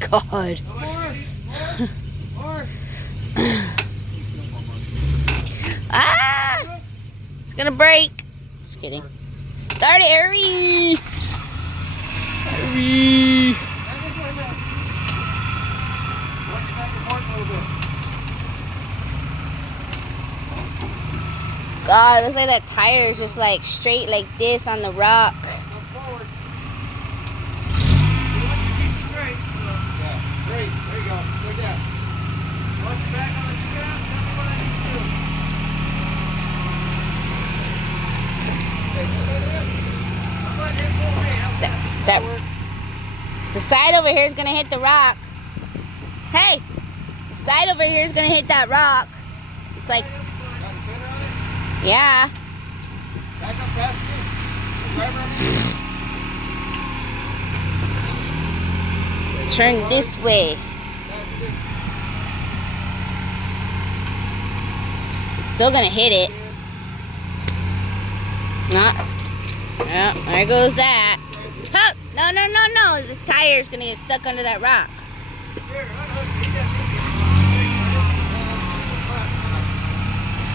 God. More. Ah! It's gonna break. Just kidding. Start it, hurry! Hurry! God, it looks like that tire is just like straight like this on the rock. Great. There you go. Like that. Watch your back on the strap. Tell me what I need to do. The side over here is gonna hit the rock. Hey, the side over here is gonna hit that rock. It's like, yeah. Back up fast. Turn this way. Still gonna hit it. Not. Yeah, there goes that. Oh, no. This tire is gonna get stuck under that rock. Here,